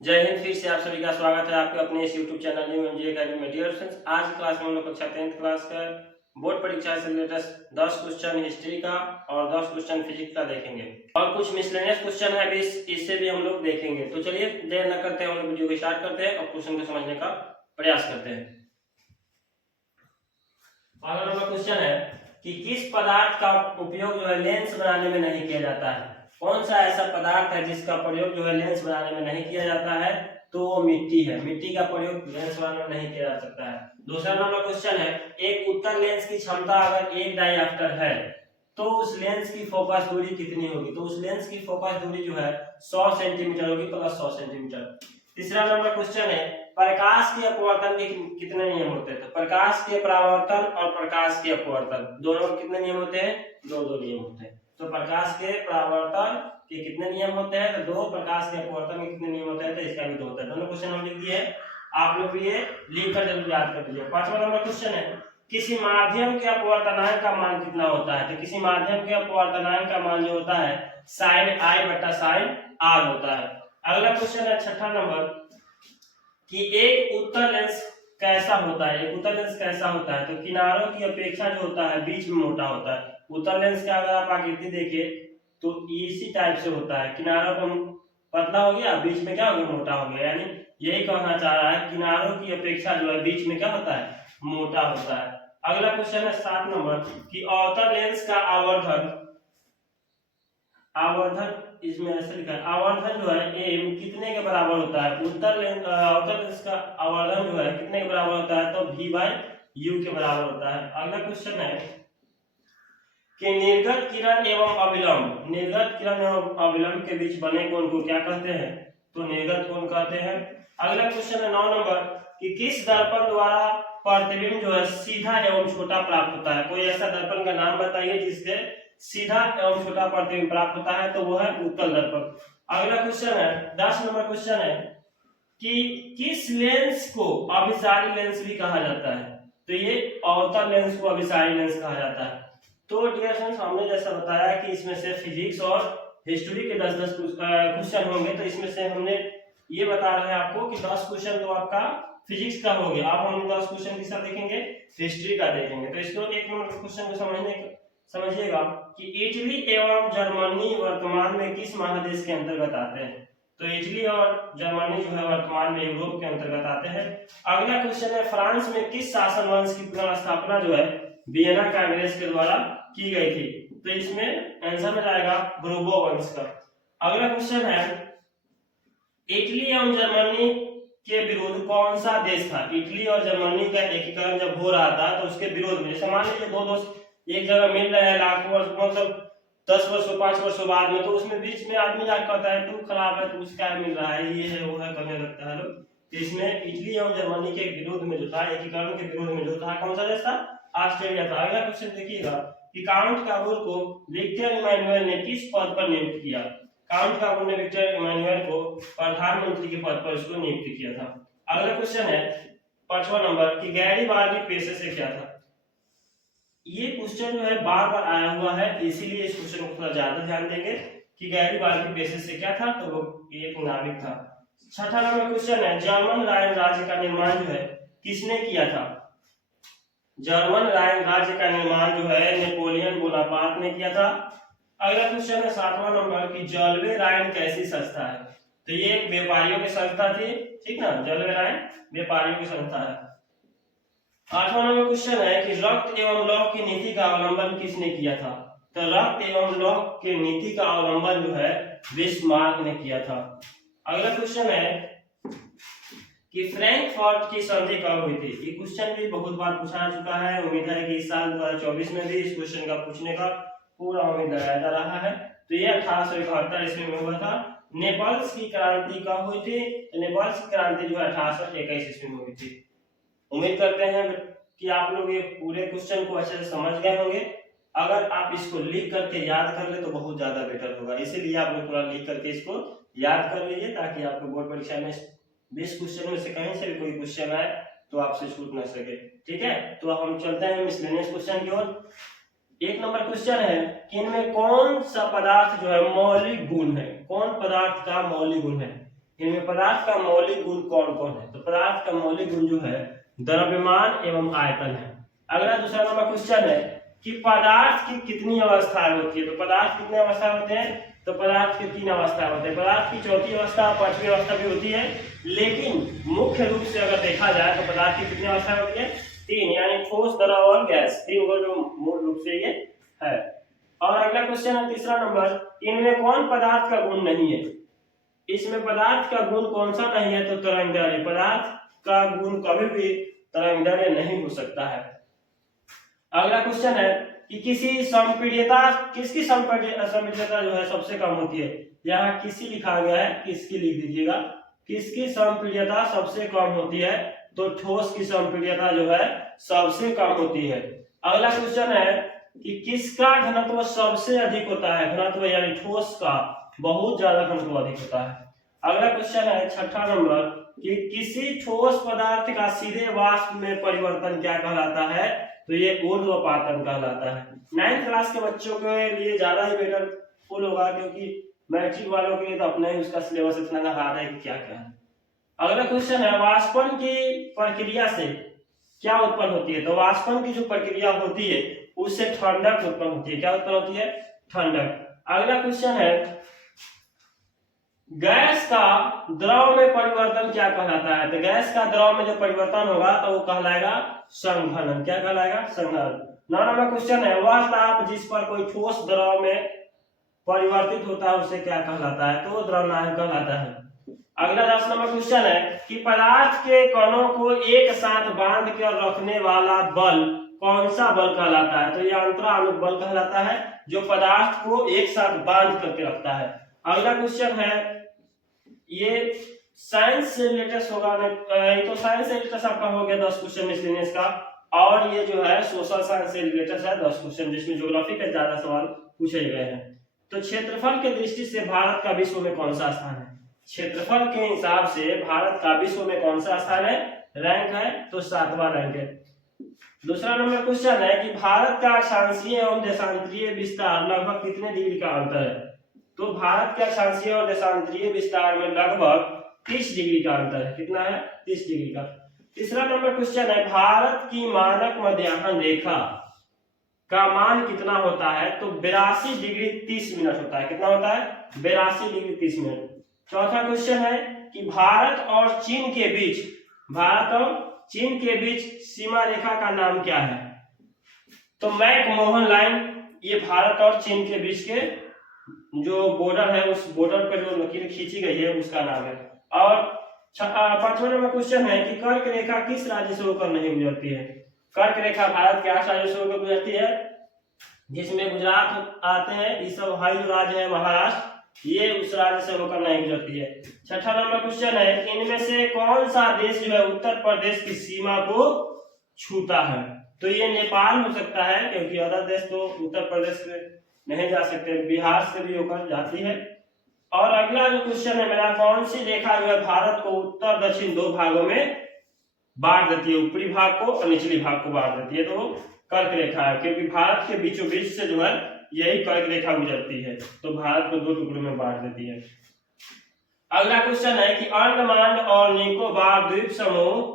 जय हिंद। फिर से आप सभी का स्वागत है आपके अपने इस YouTube channel new MG academy में। डियर फ्रेंड्स, आज की क्लास में हम लोग कक्षा 10th क्लास का बोर्ड परीक्षा से रिलेटेड 10 क्वेश्चन हिस्ट्री का और 10 क्वेश्चन फिजिक्स का देखेंगे और कुछ मिसलेनियस क्वेश्चन है भी इससे भी हम लोग देखेंगे। तो चलिए देर न करते हैं, हम लोग वीडियो को स्टार्ट करते हैं और क्वेश्चन को समझने का प्रयास करते हैं। अगला नंबर क्वेश्चन है कि किस पदार्थ का उपयोग जो है लेंस बनाने में नहीं किया जाता है। कौन सा ऐसा पदार्थ है जिसका प्रयोग जो है लेंस बनाने में नहीं किया जाता है? तो वो मिट्टी है। मिट्टी का प्रयोग लेंस बनाने में नहीं किया जा सकता है। दूसरा नंबर क्वेश्चन है, एक उत्तल लेंस की क्षमता अगर 1 डायऑप्टर है तो उस लेंस की फोकस दूरी कितनी होगी? तो उस लेंस की फोकस दूरी जो है 100 सेंटीमीटर होगी, प्लस 100 सेंटीमीटर। तीसरा नंबर क्वेश्चन है, प्रकाश के अपवर्तन के कितने नियम होते हैं? तो प्रकाश के परावर्तन और प्रकाश के अपवर्तन दोनों के कितने नियम होते हैं? दो नियम होते हैं। तो प्रकाश के परावर्तन के कितने नियम होते हैं? तो 2। प्रकाश के अपवर्तन के कितने नियम होते हैं? तो इसका भी 2 होता है। दोनों क्वेश्चन हम लिख दिए, आप लोग भी ये लिख कर जरूर याद कर लीजिए। पांचवा नंबर क्वेश्चन है, किसी माध्यम के अपवर्तनांक का मान कितना होता है? तो किसी माध्यम के अपवर्तनांक का मान जो होता है sin i बटा sin r होता है। अगला क्वेश्चन है छठा नंबर कि एक उत्तल लेंस कैसा होता है? एक उत्तल लेंस कैसा होता है? तो किनारों की अपेक्षा जो होता है बीच में मोटा होता है। उत्तल लेंस का अगर आप आकृति देखिए तो इसी टाइप से होता है, किनारों पर पतला हो गया, बीच में क्या हो गया? मोटा हो गया। यानी यही कहना चाह रहा है किनारों की अपेक्षा जो है बीच में क्या होता है? मोटा होता है। अगला क्वेश्चन है 7 नंबर कि अवतल लेंस का आवर्धन आवर्धन इसमें ऐसे लिखा है, आवर्धन जो है एम कितने के बराबर होता है? उत्तल लेंस का आवर्धन जो है कितने के बराबर होता है? तो v बाय u के बराबर होता है। अगला क्वेश्चन है कि निर्गत किरण एवं अविलंब के बीच बने कोण को क्या कहते हैं? तो निर्गत कोण कहते हैं। अगला क्वेश्चन है 9 नंबर कि किस दर्पण द्वारा प्रतिबिंब जो है सीधा एवं छोटा प्राप्त होता है? कोई ऐसा दर्पण का नाम बताइए जिससे सीधा एवं छोटा प्रतिबिंब प्राप्त होता है? तो वो है उत्तल दर्पण। अगला क्वेश्चन है 10 नंबर क्वेश्चन है कि किस लेंस को अभिसारी लेंस भी कहा जाता है? तो ये अवतल लेंस को अभिसारी लेंस कहा जाता है। तो डियर फ्रेंड्स, हमने जैसा बताया कि इसमें से फिजिक्स और हिस्ट्री के 10-10 क्वेश्चन होंगे, तो इसमें से हमने ये बता रहे हैं आपको कि 10 क्वेश्चन तो आपका फिजिक्स का हो गया। अब हम 10 क्वेश्चन किसका देखेंगे? हिस्ट्री का देखेंगे। तो इसको एक नंबर क्वेश्चन को समझिएगा कि इटली एवं जर्मनी वर्तमान में किस महादेश के अंतर्गत आते हैं? तो इटली और जर्मनी जो है वर्तमान में यूरोप के अंतर्गत आते हैं। अगला क्वेश्चन है, फ्रांस में किस शासन वंश की पुनर्स्थापना जो है वियना कांग्रेस के द्वारा की गई थी? तो इसमें आंसर में जाएगा बोर्बो वंश का। अगला क्वेश्चन है, इटली एवं जर्मनी के विरोध कौन सा देश था? इटली और जर्मनी का एकीकरण जब हो रहा था तो उसके विरोध में, जैसे मान लीजिए दो दोस्त एक जगह मिल रहे हैं लाखों वर्ष, मतलब 10 वर्षों 5 वर्षों बाद में, तो उसमें बीच में आदमी जाकर कहता है तू खराब है, तू उसका मिल रहा है, ये है वो है, करने लगता है लोग। तो इसमें इटली एवं जर्मनी के विरोध में जो था, एकीकरण के विरोध में जो था, कौन सा देश था? ऑस्ट्रेलिया था। अगला क्वेश्चन देखिएगा कि काउंट काबूल को विक्टर इमैनुअल ने किस पद पर नियुक्त किया? काउंट काबूल ने विक्टर इमैनुअल को प्रधानमंत्री के पद पर इसको नियुक्त किया था। अगला क्वेश्चन है 5वां नंबर कि गैरीबाल्दी पेशे से क्या था? ये क्वेश्चन जो है बार बार आया हुआ है, इसीलिए इस क्वेश्चन को थोड़ा ज्यादा ध्यान देंगे कि गैरीबाल्दी पेशे से क्या था? तो वो एक नाविक था। 6वां नंबर क्वेश्चन है, जर्मन रायन राज्य का निर्माण जो है किसने किया था? जर्मन रायन राज्य का निर्माण जो है नेपोलियन बोनापार्ट ने किया था। अगला क्वेश्चन है 7वां नंबर की जलवे रायन कैसी संस्था है? तो ये एक व्यापारियों की संस्था थी, ठीक ना? जलवे रायन व्यापारियों की संस्था है। 8वां नंबर क्वेश्चन है कि रक्त एवं लौह की नीति का अवलंबन किसने किया था? तो रक्त एवं लौह की नीति का अवलंबन जो है बिस्मार्क ने किया था। अगला क्वेश्चन है कि फ्रैंकफर्ट की संधि कब हुई थी? ये क्वेश्चन भी बहुत बार पूछा जा चुका है। उम्मीद है कि इस साल 2024 में भी इस क्वेश्चन का पूछने का पूरा उम्मीद लगाया जा रहा है। तो ये 1871 ईस्वी में हुआ था। नेपल्स की क्रांति कब हुई थी? तो नेपल्स की क्रांति जो है 1821 ईस्वी में हुई थी। उम्मीद करते हैं कि आप लोग ये पूरे क्वेश्चन को अच्छे से समझ गए होंगे। अगर आप इसको लिख करके याद कर ले तो बहुत ज्यादा बेटर होगा, इसीलिए आप लोग थोड़ा लिख करके इसको याद कर लीजिए ताकि आपको बोर्ड परीक्षा में 20 क्वेश्चन में से कहीं से भी कोई क्वेश्चन आए तो आपसे छूट ना सके। ठीक है, तो हम चलते हैं मिसलेनियस क्वेश्चन की ओर। एक नंबर क्वेश्चन है कि इनमें कौन सा पदार्थ जो है मौलिक गुण है? कौन पदार्थ का मौलिक गुण है? इनमें पदार्थ का मौलिक गुण कौन कौन है? तो पदार्थ का मौलिक गुण जो है द्रव्यमान एवं आयतन है। अगला दूसरा नंबर क्वेश्चन है कि पदार्थ की कितनी अवस्थाएं होती है? तो पदार्थ कितने अवस्था होते हैं? तो पदार्थ के 3 अवस्था होते हैं। पदार्थ की चौथी अवस्था, पांचवी अवस्था भी होती है, लेकिन मुख्य रूप से अगर देखा जाए तो पदार्थ की कितनी अवस्था होती है? 3, यानी ठोस, द्रव और गैस, 3 को जो मूल रूप से ये है। और अगला क्वेश्चन है तीसरा नंबर, इनमें कौन पदार्थ का गुण नहीं है? इसमें पदार्थ का गुण कौन सा नहीं है? तो तरंगदैर्घ्य। पदार्थ का गुण कभी भी तरंगदैर्घ्य नहीं हो सकता है। अगला क्वेश्चन है कि किसी संपीड्यता, किसकी संपीड्यता जो है सबसे कम होती है? यहाँ किसी लिखा गया है, किसकी लिख दीजिएगा। किसकी संपीड्यता सबसे कम होती है? तो ठोस की संपीड्यता जो है सबसे कम होती है। अगला क्वेश्चन है कि किसका घनत्व सबसे अधिक होता है? घनत्व यानी ठोस का बहुत ज्यादा घनत्व अधिक होता है। अगला क्वेश्चन है छठा नंबर कि किसी ठोस पदार्थ का सीधे वाष्प में परिवर्तन क्या कहलाता है? तो ये ऊर्ध्वपातन कहलाता है। 9th क्लास के बच्चों के लिए ज्यादा ही बेटर फुल होगा, क्योंकि मैट्रिक वालों के लिए तो अपना ही उसका सिलेबस इतना हार्ड है कि क्या क्या है। अगला क्वेश्चन है वाष्पन की प्रक्रिया से क्या उत्पन्न होती है? तो वाष्पन की जो प्रक्रिया होती है उससे ठंडक उत्पन्न होती है। क्या उत्पन्न होती है? ठंडक। अगला क्वेश्चन है गैस का द्रव में परिवर्तन क्या कहलाता है? तो गैस का द्रव में जो परिवर्तन होगा तो वो कहलाएगा संघनन। क्या कहलाएगा? संघनन। 9 नंबर क्वेश्चन है वह ताप जिस पर कोई ठोस द्रव में परिवर्तित होता है उसे क्या कहलाता है? तो द्रव्यमान कहलाता है। अगला 10 नंबर क्वेश्चन है कि पदार्थ के कणों को एक साथ बांध कर रखने वाला बल कौन सा बल कहलाता है? तो यह अंतरानुक बल कहलाता है, जो पदार्थ को एक साथ बांध करके रखता है। अगला क्वेश्चन है, ये साइंस से रिलेटेड होगा, ये तो साइंस से रिलेटेड आपका हो गया 10 क्वेश्चन मिसलेनियस का, और ये जो है सोशल साइंस से रिलेटेड है 10 क्वेश्चन, जिसमें ज्योग्राफी के ज्यादा सवाल पूछे गए हैं। तो क्षेत्रफल के दृष्टि से भारत का विश्व में कौन सा स्थान है? क्षेत्रफल के हिसाब से भारत का विश्व में कौन सा स्थान है? रैंक है तो 7वां रैंक है। दूसरा नंबर क्वेश्चन है कि भारत का अक्षांशीय एवं देशांतरीय विस्तार लगभग कितने डिग्री का अंतर है? तो भारत के अक्षांशीय और देशांतरीय विस्तार में लगभग 30 डिग्री का अंतर है। कितना है? 30 डिग्री का। तीसरा नंबर क्वेश्चन है भारत की मानक मध्याह्न रेखा का मान कितना होता है? तो 82 डिग्री 30 मिनट होता है। कितना होता है? 82 डिग्री 30 मिनट। चौथा क्वेश्चन है कि भारत और चीन के बीच सीमा रेखा का नाम क्या है? तो मैकमोहन लाइन, ये भारत और चीन के बीच के जो बॉर्डर है उस बॉर्डर पर जो लकीर खींची गई है उसका नाम है। और 5वां नंबर क्वेश्चन है कि कर्क रेखा किस राज्य से होकर नहीं गुजरती है? कर्क रेखा भारत के 8 राज्यों से होकर गुजरती है, जिसमें गुजरात आते हैं, ये सब हाई जो राज्य है महाराष्ट्र, ये उस राज्य से होकर नहीं गुजरती है। 6ठा नंबर क्वेश्चन है इनमें से कौन सा देश जो है उत्तर प्रदेश की सीमा को छूता है? तो ये नेपाल हो सकता है, क्योंकि अदर देश तो उत्तर प्रदेश में नहीं जा सकते, बिहार से भी होकर जाती है। और अगला जो क्वेश्चन है मेरा, कौन सी रेखा जो है भारत को उत्तर दक्षिण 2 भागों में बांट देती है? ऊपरी भाग को और निचली भाग को बांट देती है, तो कर्क रेखा है, क्योंकि भारत के बीचों बीच से जो है यही कर्क रेखा गुजरती है, तो भारत को 2 टुकड़ों में बांट देती है। अगला क्वेश्चन है कि अंडमान और निकोबार द्वीप समूह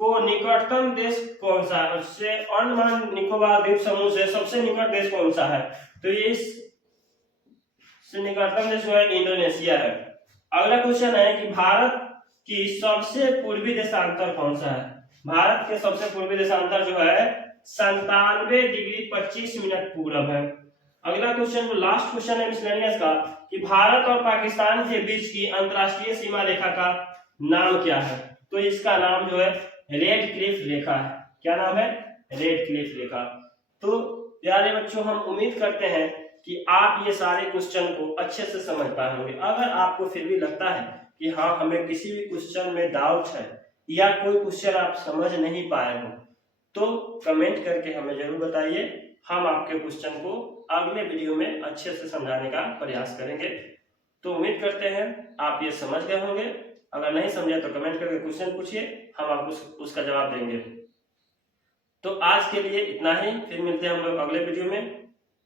को निकटतम देश कौन सा है? उससे अंडमान निकोबार द्वीप समूह से सबसे निकट देश कौन सा है? तो इस निकटतम देश जो है इंडोनेशिया है। अगला क्वेश्चन है कि भारत की सबसे पूर्वी देशांतर कौन सा है? भारत के सबसे पूर्वी देशांतर जो है 97 डिग्री 25 मिनट पूरब है। अगला क्वेश्चन, लास्ट क्वेश्चन है मिसलेनियस का, कि भारत और पाकिस्तान के बीच की अंतरराष्ट्रीय सीमा रेखा का नाम क्या है? तो इसका नाम जो है रेड क्लिफ रेखा है। क्या नाम है? रेड क्लिफ रेखा। तो प्यारे बच्चों, हम उम्मीद करते हैं कि आप ये सारे क्वेश्चन को अच्छे से समझ पाए होंगे। अगर आपको फिर भी लगता है कि हाँ हमें किसी भी क्वेश्चन में डाउट है या कोई क्वेश्चन आप समझ नहीं पाए हो, तो कमेंट करके हमें जरूर बताइए। हम आपके क्वेश्चन को अगले वीडियो में अच्छे से समझाने का प्रयास करेंगे। तो उम्मीद करते हैं आप ये समझ गए होंगे। अगर नहीं समझे तो कमेंट करके क्वेश्चन पूछिए, हम आपको उसका जवाब देंगे। तो आज के लिए इतना ही, फिर मिलते हैं हम लोग अगले वीडियो में।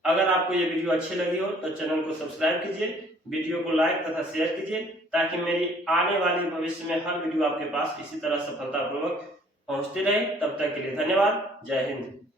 अगर आपको ये वीडियो अच्छी लगी हो तो चैनल को सब्सक्राइब कीजिए, वीडियो को लाइक तथा शेयर कीजिए ताकि मेरी आने वाली भविष्य में हर वीडियो आपके पास इसी तरह सफलतापूर्वक पहुंचती रहे। तब तक के लिए धन्यवाद। जय हिंद।